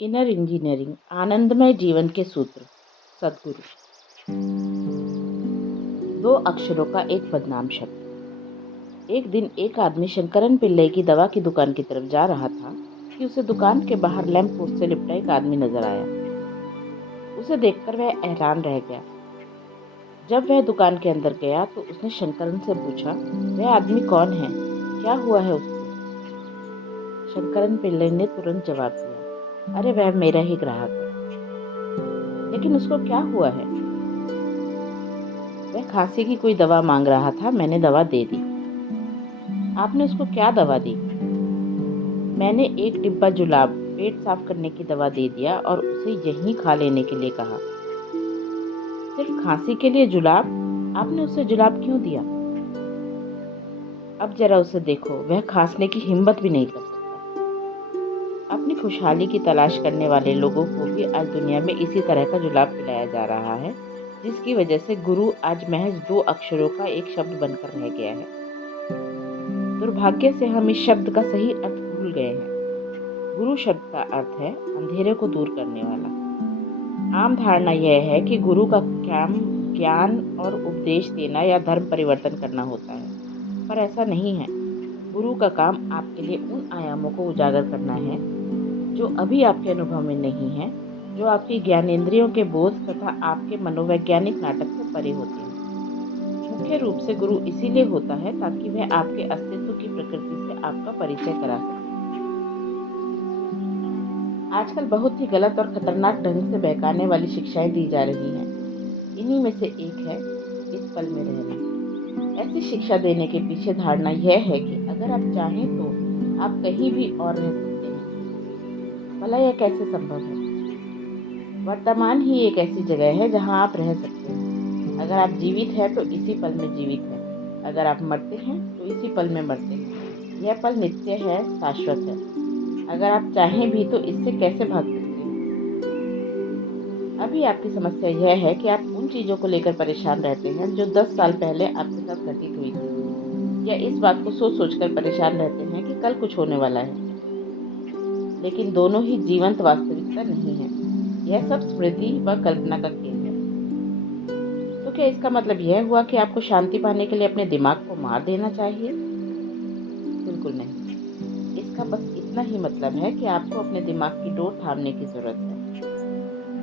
Inner engineering आनंदमय जीवन के सूत्र। सद्गुरु। दो अक्षरों का एक बदनाम शब्द। एक दिन एक आदमी शंकरन पिल्लई की दवा की दुकान की तरफ जा रहा था कि उसे दुकान के बाहर लैंप पोस्ट से लिपटा एक आदमी नजर आया। उसे देखकर वह हैरान रह गया। जब वह दुकान के अंदर गया तो उसने शंकरन से पूछा, वह आदमी कौन है, क्या हुआ है उसको? शंकरन पिल्लई ने तुरंत जवाब दिया, अरे वह मेरा ही ग्राहक है। लेकिन उसको क्या हुआ है? वह खांसी की कोई दवा मांग रहा था, मैंने दवा दे दी। आपने उसको क्या दवा दी? मैंने एक डिब्बा जुलाब पेट साफ करने की दवा दे दिया और उसे यहीं खा लेने के लिए कहा। सिर्फ खांसी के लिए जुलाब? आपने उसे जुलाब क्यों दिया? अब जरा उसे देखो, वह खांसने की हिम्मत भी नहीं कर सकता। अपनी खुशहाली की तलाश करने वाले लोगों को भी आज दुनिया में इसी तरह का जुलाब पिलाया जा रहा है, जिसकी वजह से गुरु आज महज दो अक्षरों का एक शब्द बनकर रह गया है। दुर्भाग्य से हम इस शब्द का सही अर्थ भूल गए हैं। गुरु शब्द का अर्थ है अंधेरे को दूर करने वाला। आम धारणा यह है कि गुरु का काम ज्ञान और उपदेश देना या धर्म परिवर्तन करना होता है, पर ऐसा नहीं है। गुरु का काम आपके लिए उन आयामों को उजागर करना है जो अभी आपके अनुभव में नहीं है, जो आपकी ज्ञानेंद्रियों के बोध तथा आपके मनोवैज्ञानिक नाटक से परे होते हैं। मुख्य रूप से गुरु इसीलिए होता है ताकि वह आपके अस्तित्व की प्रकृति से आपका परिचय करा सके। आजकल बहुत ही गलत और खतरनाक ढंग से बहकाने वाली शिक्षाएं दी जा रही हैं। इन्हीं में से एक है इस पल में रहना। ऐसी शिक्षा देने के पीछे धारणा यह है कि अगर आप चाहें तो आप कहीं भी और रह सकते हैं। भला यह कैसे संभव है? वर्तमान ही एक ऐसी जगह है जहां आप रह सकते हैं। अगर आप जीवित हैं तो इसी पल में जीवित हैं। अगर आप मरते हैं तो इसी पल में मरते हैं। यह पल नित्य है, शाश्वत है। अगर आप चाहें भी तो इससे कैसे भाग सकते हैं? अभी आपकी समस्या यह है कि आप उन चीज़ों को लेकर परेशान रहते हैं जो 10 साल पहले आपके साथ घटित हुई थी, या इस बात को सोच सोचकर परेशान रहते हैं कि कल कुछ होने वाला है। लेकिन दोनों ही जीवंत वास्तविकता नहीं है। यह सब स्मृति व कल्पना का खेल है। तो क्या इसका मतलब यह हुआ कि आपको शांति पाने के लिए अपने दिमाग को मार देना चाहिए? बिल्कुल नहीं। इसका बस इतना ही मतलब है कि आपको अपने दिमाग की डोर थामने की जरूरत है।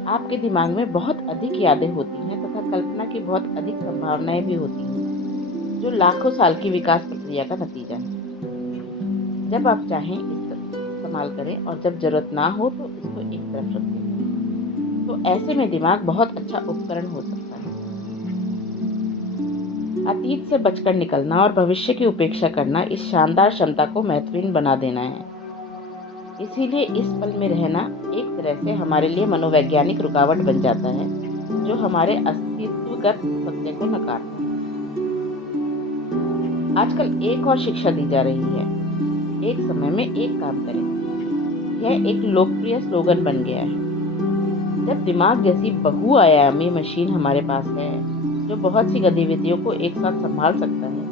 आपके दिमाग में बहुत अधिक यादें होती हैं तथा कल्पना की बहुत अधिक संभावनाएं भी होती हैं, जो लाखों साल की विकास प्रक्रिया का नतीजा है। जब आप चाहें इस्तेमाल करें और जब जरूरत ना हो तो इसको एक तरफ रख दें। तो ऐसे में दिमाग बहुत अच्छा उपकरण हो सकता है। अतीत से बचकर निकलना और भविष्य की उपेक्षा करना इस शानदार क्षमता को महत्वहीन बना देना है। इसीलिए इस पल में रहना एक तरह से हमारे लिए मनोवैज्ञानिक रुकावट बन जाता है, जो हमारे अस्तित्वगत सत्य को नकारता है। आजकल एक और शिक्षा दी जा रही है, एक समय में एक काम करें। यह एक लोकप्रिय स्लोगन बन गया है। जब दिमाग जैसी बहुआयामी मशीन हमारे पास है, जो बहुत सी गतिविधियों को एक साथ संभाल सकता है,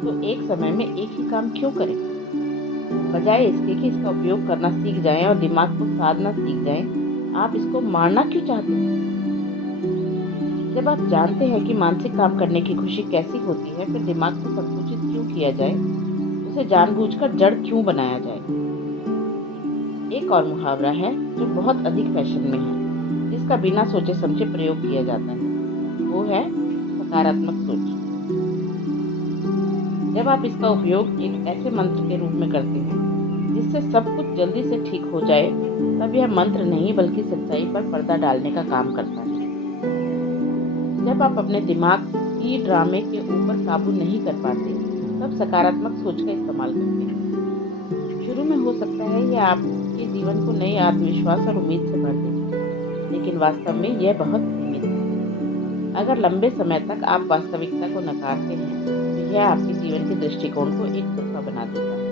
तो एक समय में एक ही काम क्यों करें? बजाय इसके कि इसका उपयोग करना सीख जाएं और दिमाग को साधना सीख जाएं, आप इसको मारना क्यों चाहते हैं? जब आप जानते हैं कि मानसिक काम करने की खुशी कैसी होती है, फिर दिमाग को संकुचित क्यों किया जाए, उसे जानबूझकर जड़ क्यों बनाया जाए? एक और मुहावरा है जो बहुत अधिक फैशन में है, जिसका बिना सोचे समझे प्रयोग किया जाता है। वो है सकारात्मक सोच। जब आप इसका उपयोग एक ऐसे मंत्र के रूप में करते हैं जिससे सब कुछ जल्दी से ठीक हो जाए, तब यह मंत्र नहीं बल्कि सच्चाई पर पर्दा डालने का काम करता है। जब आप अपने दिमाग की ड्रामे के ऊपर काबू नहीं कर पाते, तब सकारात्मक सोच का इस्तेमाल करते हैं। शुरू में हो सकता है यह आपके जीवन को नए आत्मविश्वास और उम्मीद से भर दे, लेकिन वास्तव में यह बहुत सीमित है। अगर लंबे समय तक आप वास्तविकता को नकारते हैं, तो यह आपके जीवन के दृष्टिकोण को एक धोखा बना देता है।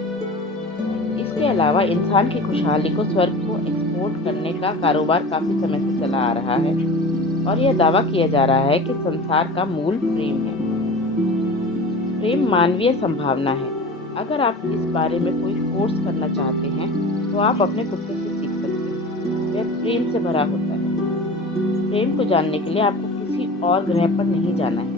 इसके अलावा इंसान की खुशहाली को स्वर्ग को एक्सपोर्ट करने का कारोबार काफी समय से चला आ रहा है, और यह दावा किया जा रहा है कि संसार का मूल प्रेम है। प्रेम मानवीय संभावना है। अगर आप इस बारे में कोई कोर्स करना चाहते हैं, तो आप अपने कुत्ते से सीख सकते हैं। यह प्रेम से भरा होता है। प्रेम को जानने के लिए आपको किसी और ग्रह पर नहीं जाना है।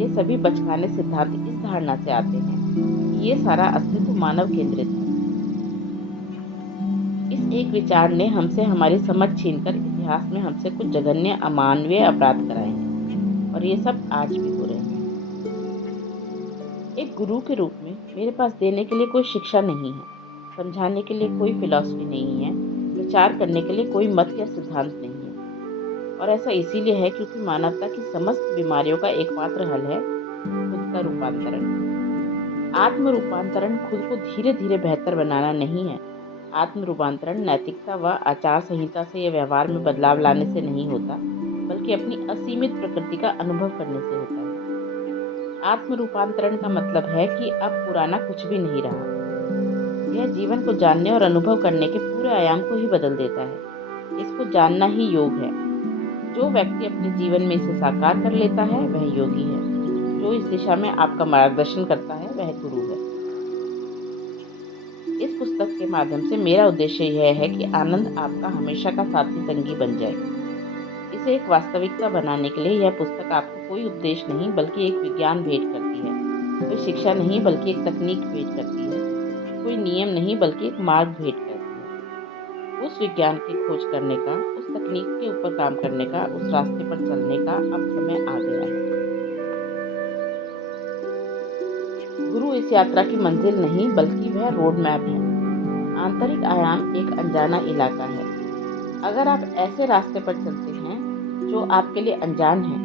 ये सभी बचकाने सिद्धांत इस धारणा से आते हैं कि ये सारा अस्तित्व मानव केंद्रित है। इस एक विचार ने हमसे हमारी समझ छीनकर इतिहास में हमसे कुछ जघन्य अमानवीय अपराध कराए हैं, और ये सब आज भी हो रहे हैं। एक गुरु के रूप में मेरे पास देने के लिए कोई शिक्षा नहीं है, समझाने के लिए कोई फिलॉसफी नहीं है, विचार करने के लिए कोई मत या सिद्धांत नहीं है। और ऐसा इसीलिए है क्योंकि मानवता की समस्त बीमारियों का एकमात्र हल है खुद का रूपांतरण। आत्म रूपांतरण खुद को धीरे धीरे बेहतर बनाना नहीं है। आत्म रूपांतरण नैतिकता व आचार संहिता से या व्यवहार में बदलाव लाने से नहीं होता, बल्कि अपनी असीमित प्रकृति का अनुभव करने से होता है। आत्म रूपांतरण का मतलब है कि अब पुराना कुछ भी नहीं रहा। यह जीवन को जानने और अनुभव करने के पूरे आयाम को ही बदल देता है। इसको जानना ही योग है। जो व्यक्ति अपने जीवन में इसे साकार कर लेता है वह योगी है। जो इस दिशा में आपका मार्गदर्शन करता है वह गुरु है। इस पुस्तक के माध्यम से मेरा उद्देश्य यह है कि आनंद आपका हमेशा का साथी संगी बन जाए। इसे एक वास्तविकता बनाने के लिए यह पुस्तक आपको कोई उपदेश नहीं बल्कि एक विज्ञान भेंट करती है। कोई शिक्षा नहीं बल्कि एक तकनीक भेंट करती है। कोई नियम नहीं बल्कि एक मार्ग भेंट करती है। उस विज्ञान की खोज करने का, उस तकनीक के ऊपर काम करने का, उस रास्ते पर चलने का अब समय आ गया है। गुरु इस यात्रा की मंजिल नहीं बल्कि वह रोड मैप है। आंतरिक आयाम एक अनजाना इलाका है। अगर आप ऐसे रास्ते पर चलते हैं जो आपके लिए अनजान है,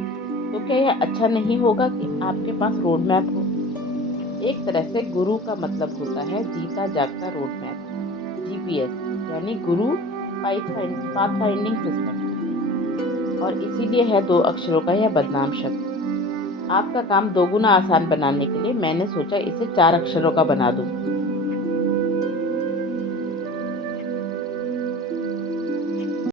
तो क्या यह अच्छा नहीं होगा कि आपके पास रोड मैप हो? एक तरह से गुरु का मतलब होता है जीता जागता रोड मैप, GPS, यानी गुरु पाथ फाइंडिंग सिस्टम। और इसीलिए है 2 अक्षरों का यह बदनाम शब्द। आपका काम दोगुना आसान बनाने के लिए मैंने सोचा इसे 4 अक्षरों का बना दूं।